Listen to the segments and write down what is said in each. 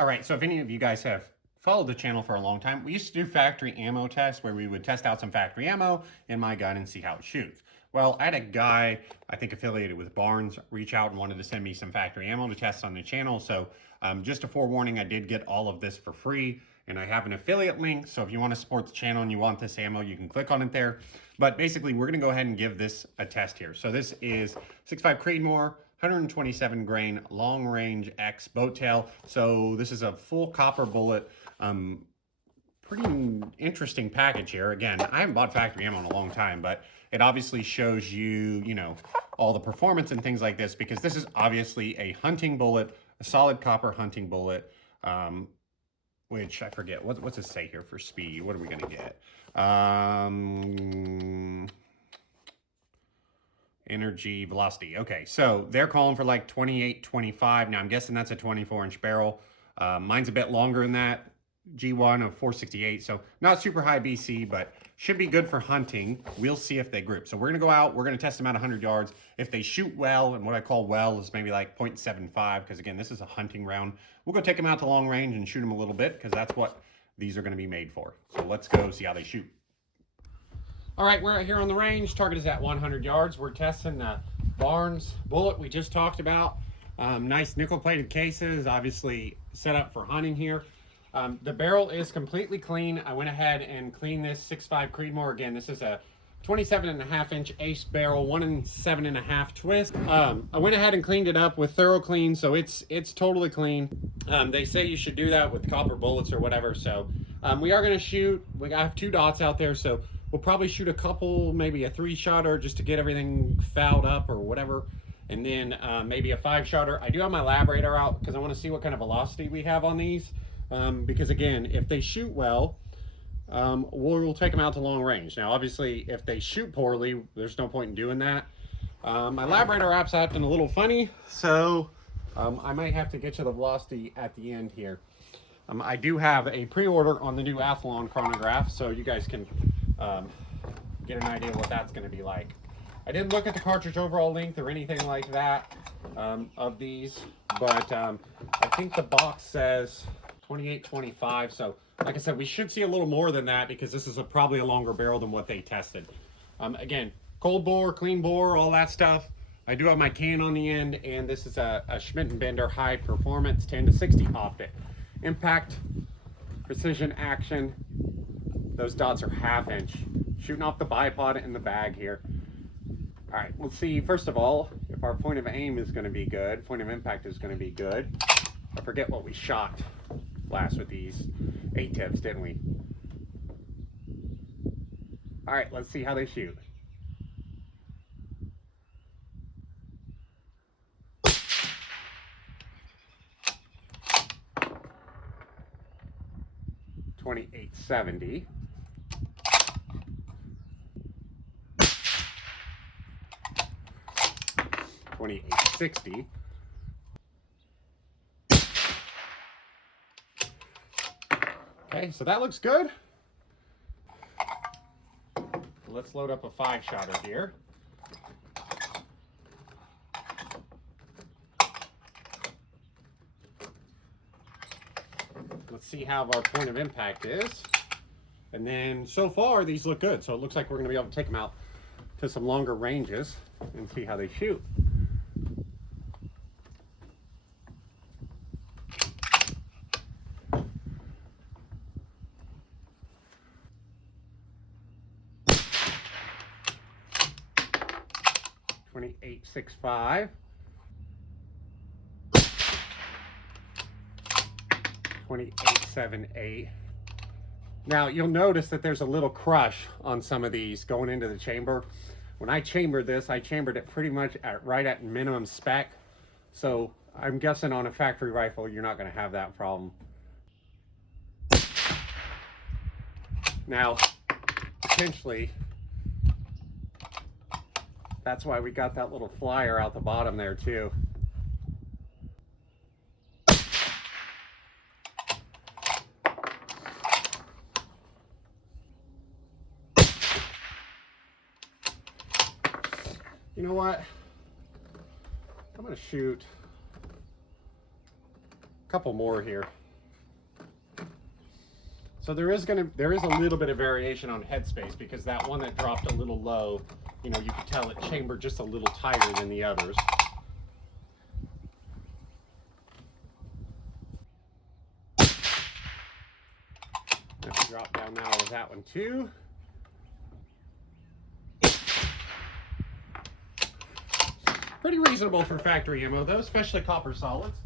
All right, so if any of you guys have followed the channel for a long time, we used to do factory ammo tests where we would test out some factory ammo in my gun and see how it shoots. Well, I had a guy, I think affiliated with Barnes, reach out and wanted to send me some factory ammo to test on the channel. So just a forewarning, I did get all of this for free, and I have an affiliate link. So if you want to support the channel and you want this ammo, you can click on it there. But basically, we're going to go ahead and give this a test here. So this is 6.5 Creedmoor, 127 grain long range X boat tail. So this is a full copper bullet. Pretty interesting package here. Again, I haven't bought factory ammo in a long time, but it obviously shows you, all the performance and things like this, because this is obviously a hunting bullet, a solid copper hunting bullet, which I forget, what's it say here for speed? What are we gonna get? Energy, velocity. Okay, so they're calling for like 28, 25. Now I'm guessing that's a 24-inch barrel. Mine's a bit longer than that. G1 of 468, so not super high BC, but should be good for hunting. We'll see if they grip. So we're gonna go out, we're gonna test them at 100 yards. If they shoot well, and what I call well is maybe like 0.75, because again, this is a hunting round. We'll go take them out to long range and shoot them a little bit, because that's what these are gonna be made for. So let's go see how they shoot. All right, we're out here on the range. Target is at 100 yards. We're testing the Barnes bullet we just talked about. Nice nickel-plated cases, obviously set up for hunting here. The barrel is completely clean. I went ahead and cleaned this 6.5 Creedmoor. Again, this is a 27.5-inch ace barrel, 1 7.5 twist. I went ahead and cleaned it up with Thorough Clean, so it's totally clean. They say you should do that with copper bullets or whatever. So we are going to shoot. I have 2 dots out there, so we'll probably shoot a couple, maybe a 3-shotter just to get everything fouled up or whatever. And then maybe a 5-shotter. I do have my lab radar out because I want to see what kind of velocity we have on these. Because again, if they shoot well, we'll take them out to long range. Now, obviously, if they shoot poorly, there's no point in doing that. My lab radar app's acting a little funny, so I might have to get you the velocity at the end here. I do have a pre-order on the new Athlon chronograph, so you guys can get an idea what that's going to be like. I didn't look at the cartridge overall length or anything like that of these, but I think the box says 28, 25. So like I said, we should see a little more than that because this is probably a longer barrel than what they tested. Again, cold bore, clean bore, all that stuff. I do have my can on the end, and this is a Schmidt & Bender high performance 10 to 60 optic. Impact, precision action. Those dots are 1/2 inch. Shooting off the bipod in the bag here. All right, let's see, first of all, if our point of aim is gonna be good, point of impact is gonna be good. I forget what we shot last with these 8 tips, didn't we? All right, let's see how they shoot. .2870. .2860. Okay, so that looks good. Let's load up a 5-shotter here. Let's see how our point of impact is. And then so far these look good. So it looks like we're gonna be able to take them out to some longer ranges and see how they shoot. .2865. 2878. Now you'll notice that there's a little crush on some of these going into the chamber. When I chambered this, I chambered it pretty much right at minimum spec. So I'm guessing on a factory rifle, you're not going to have that problem. Now, potentially, that's why we got that little flyer out the bottom there too. You know what? I'm gonna shoot a couple more here. So there is a little bit of variation on headspace, because that one that dropped a little low, you know, you could tell it chambered just a little tighter than the others. Let's drop down now with that one too. Pretty reasonable for factory ammo though, especially copper solids.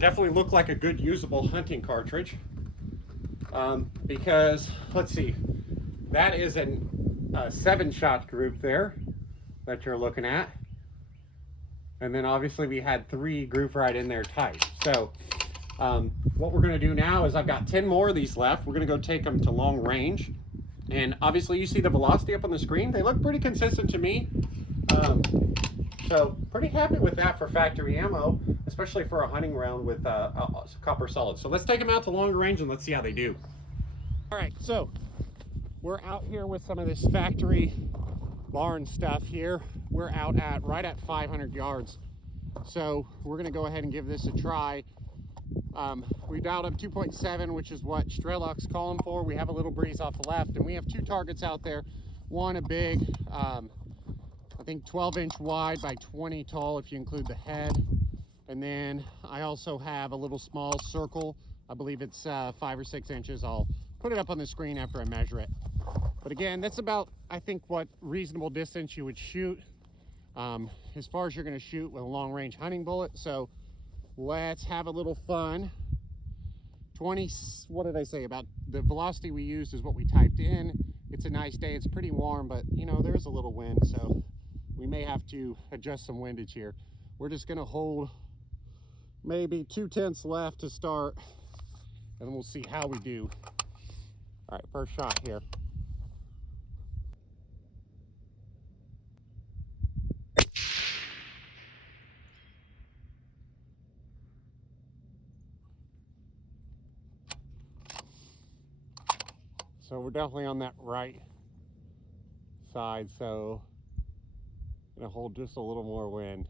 Definitely look like a good usable hunting cartridge. Because, let's see, that is a 7-shot group there that you're looking at. And then obviously we had 3 group right in there tight. So what we're going to do now is I've got 10 more of these left. We're going to go take them to long range. And obviously you see the velocity up on the screen. They look pretty consistent to me. So pretty happy with that for factory ammo, especially for a hunting round with copper solids. So let's take them out to longer range and let's see how they do. All right, so we're out here with some of this factory barn stuff here. We're out at right at 500 yards. So we're gonna go ahead and give this a try. We dialed up 2.7, which is what Strelok's calling for. We have a little breeze off the left, and we have 2 targets out there. One, a big, I think 12-inch wide by 20 tall if you include the head. And then I also have a little small circle. I believe it's 5 or 6 inches. I'll put it up on the screen after I measure it. But again, that's about, I think, what reasonable distance you would shoot as far as you're going to shoot with a long-range hunting bullet. So let's have a little fun. 20, what did I say about the velocity we used is what we typed in. It's a nice day. It's pretty warm, but you know, there's a little wind, so we may have to adjust some windage here. We're just going to hold maybe 2/10 left to start, and we'll see how we do. All right, first shot here. So we're definitely on that right side, so I'm gonna hold just a little more wind.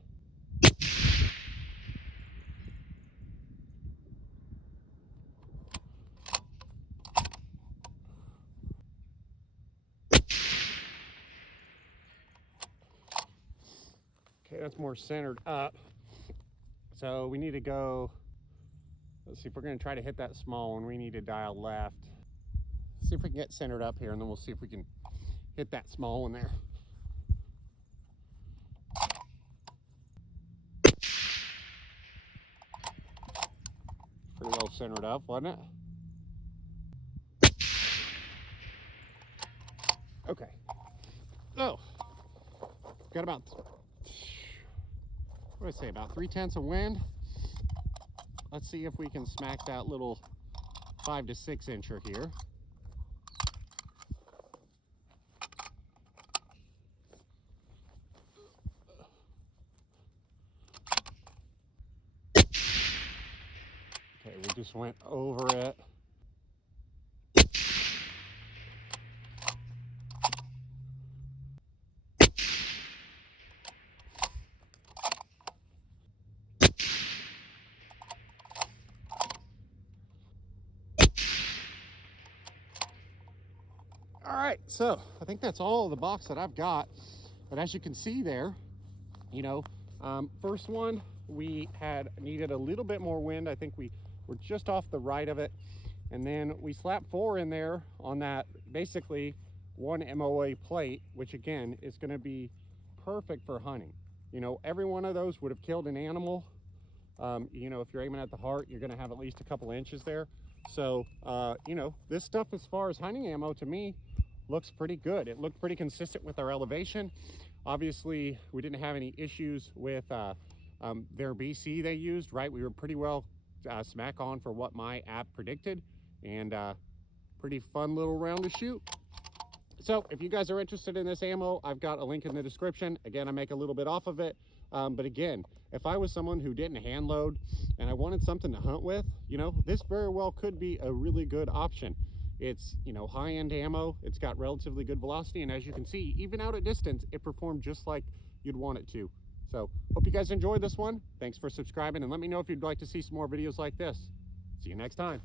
Okay, that's more centered up. So we need to go, let's see if we're gonna try to hit that small one, we need to dial left. See if we can get centered up here, and then we'll see if we can hit that small one there. Pretty well centered up, wasn't it? Okay. So, got about, what do I say, about 3/10 of wind. Let's see if we can smack that little 5 to 6 incher here. Okay, we just went over it. All right, so I think that's all of the box that I've got. But as you can see there, you know, first one, we had needed a little bit more wind. I think we were just off the right of it. And then we slapped 4 in there on that, basically 1 MOA plate, which again is gonna be perfect for hunting. You know, every one of those would have killed an animal. You know, if you're aiming at the heart, you're gonna have at least a couple inches there. So, you know, this stuff as far as hunting ammo to me looks pretty good. It looked pretty consistent with our elevation. Obviously, we didn't have any issues with their BC they used, right? We were pretty well smack on for what my app predicted, and pretty fun little round to shoot. So if you guys are interested in this ammo, I've got a link in the description. Again, I make a little bit off of it. But again, if I was someone who didn't hand load and I wanted something to hunt with, you know, this very well could be a really good option. It's, you know, high-end ammo. It's got relatively good velocity, and as you can see, even out at distance, it performed just like you'd want it to. So hope you guys enjoyed this one. Thanks for subscribing, and let me know if you'd like to see some more videos like this. See you next time.